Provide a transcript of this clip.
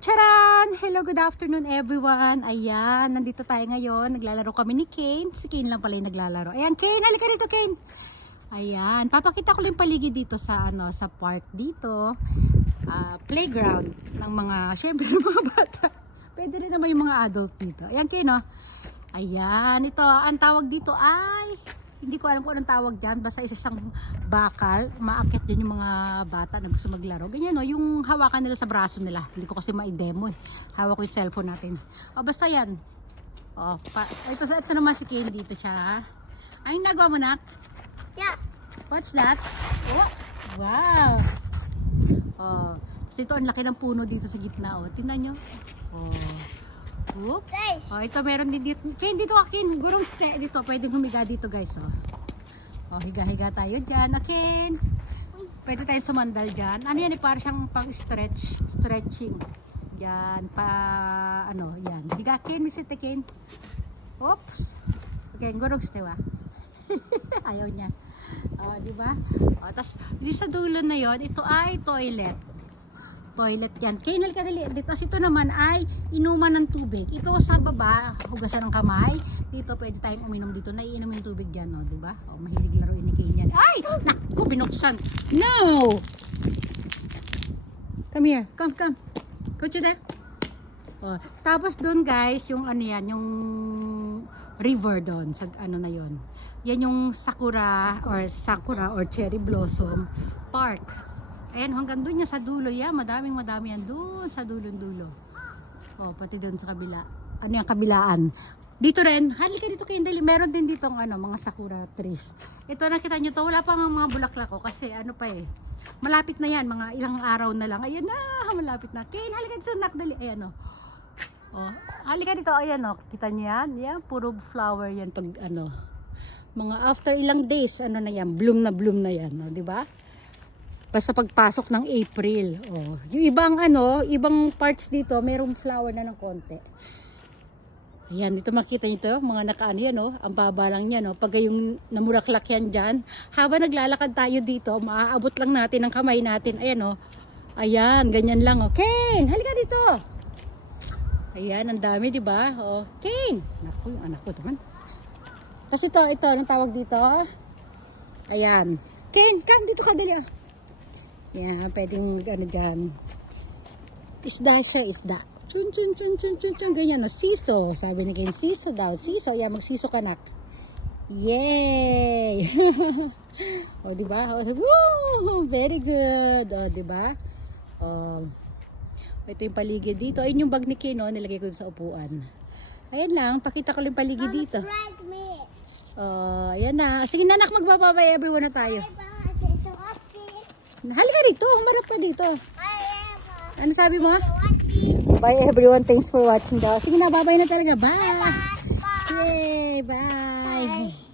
Charan! Hello, good afternoon everyone. Ayan, nandito tayo ngayon. Naglalaro kami ni Kane. Si Kane lang pala yung naglalaro. Ayan, Kane, halika dito, Kane. Ayan, papakita ko lang yung paligid dito sa sa park dito. Playground ng mga, syempre, ng mga bata. Pwede rin naman yung mga adult dito. Ayan, Kane, oh. Ayan, ito, ang tawag dito ay, hindi ko alam kung anong tawag dyan. Basta isa siyang bakal. Maakyat din yung mga bata na gusto maglaro. Ganyan, no? Yung hawakan nila sa braso nila. Hindi ko kasi ma-demo eh. Hawak ko yung cellphone natin. O, basta yan. O, ito naman si Kane dito siya. Ay, nagawa mo na? Yeah. What's that? Oh, wow. O, ito, ang laki ng puno dito sa gitna. O, tingnan nyo. O, whoop. Oh, ito meron din dito. Kane, dito akin. Gurong dito. Pwedeng humiga dito, guys. Oh, higa-higa tayo dyan. Akin. Pwede tayo sumandal dyan. Ano yan? Parang siyang stretching. Yan. Yan. Higa, Kane. Misite, Kane. Oops. Okay, gurong stewa. Ayaw niya. Diba? Tapos, dito sa dulo na yon, ito ay toilet. Toilet yan. Kane, halika dali. Dito, ito naman ay inuman ng tubig. Ito sa baba, hugasan ng kamay. Dito pwede tayong uminom dito. Naiinom yung tubig dyan, no? Diba? Mahilig laruin ni Kane yan. Ay! Naku, binuksan. No! Come here. Come. Go to there. Tapos doon, guys, yung yan, yung river doon. Sa na yon. Yan yung sakura or cherry blossom park. Ayan, hanggang doon niya sa dulo yan. Madami yan doon sa dulo-dulo. Pati doon sa kabila. Ano yung kabilaan? Dito rin, halika dito kayo. Meron din dito mga sakura trees. Ito, nakita nyo to. Wala pa nga mga bulaklak ko kasi malapit na yan. Mga ilang araw na lang. Ayan na, malapit na. Kane, halika dito, nakdali. Ayan, halika dito, ayan, kita nyo yan? Yan, puro flower yan. Pag, mga after ilang days, na yan, bloom na yan, di ba? Basta pagpasok ng April. Yung ibang parts dito, mayroong flower na ng konti. Ayan, dito makita nyo ito, mga nakaano yan, ang baba lang yan, pag yung namulaklak yan dyan, habang naglalakad tayo dito, maaabot lang natin ang kamay natin. Ayan, ayan, ganyan lang, Kane, halika dito. Ayan, ang dami, diba? Kane, naku, yung anak ko naman. Tapos ito, anong tawag dito? Ayan, Kane, dito ka, dali, yan, pwedeng dyan. Isda siya, isda. Chun, ganyan, siso. Sabi ni Kane, siso daw. Siso, yan, magsiso ka, nak. Yay! Diba? Woo! Very good. Diba? Ito yung paligid dito. Ayun yung bag ni Kane, nilagay ko sa upuan. Ayan lang, pakita ko lang yung paligid dito. Ayan na. Sige na, nak, magbababay everyone na tayo. Halika dito, humarap pa dito. Ano sabi mo? Bye everyone, thanks for watching daw. Sige na, bye-bye na talaga. Bye! Yay, bye!